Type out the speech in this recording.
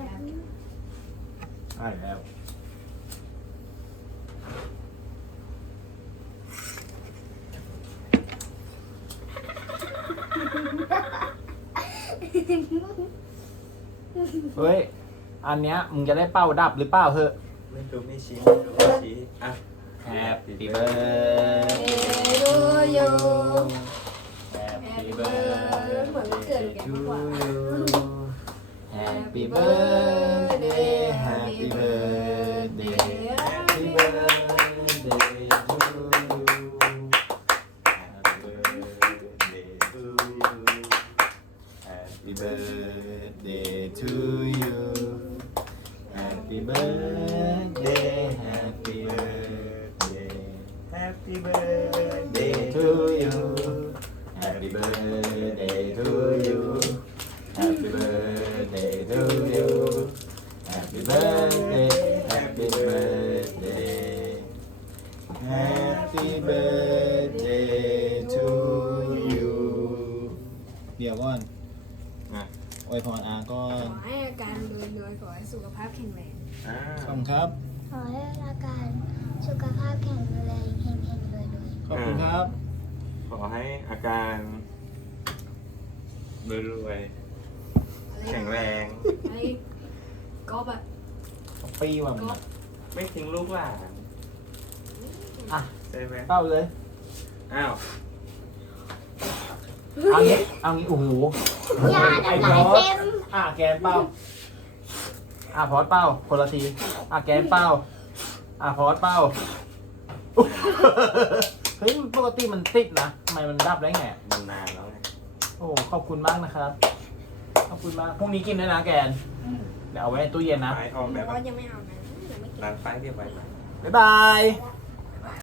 ใช่แล้วเฮ้ยอันเนี้ยมึงจะได้เป้าดับหรือเปล่าเหอะไม่ดูไม่ชี้ไม่ดูไม่ชี้อ่ะ Happy birthday to you Happy birthday to you Happy birthday Happy birthday Happy birthday to you Happy birthday to you Happy birthday Happy birthday Happy birthday to you Happy birthday to you Happy birthday to you Happy birthday Happy birthday Happy birthday to you เดี๋ยวก่อนอวยพรอาก่อขอน ให้อาการโดยขอให้สุขภาพแข็งแรงขอบคุณครับขอให้อาการสุขภาพแข็งแรงเฮงๆรวยขอบคุณครับขอให้อาการรวยๆแข็งแรงไอ้ก็แบบปีว่ะมึงก็อะไม่ทิ้งลูกหลานอ่ะใช่ไหมเป้าเลยอ้าวเอางี้โอ้โหๆอย่าน้ำลายเต็มแกนเป้าพอดเป้าคนละทีแกนเป้าพอดเป้าเฮ้ยปกติมันติดนะทำไมมันดับได้ไงมันนานแล้วไงโอ้ขอบคุณมากนะครับ ขอบคุณมากพรุ่งนี้กินด้วยนะแกน เดี๋ยวเอาไว้ในตู้เย็นนะไฟออกแบบก็ยังไม่เอานะยังไม่กินร้านไฟเรียบไว้ไหมบ๊ายบาย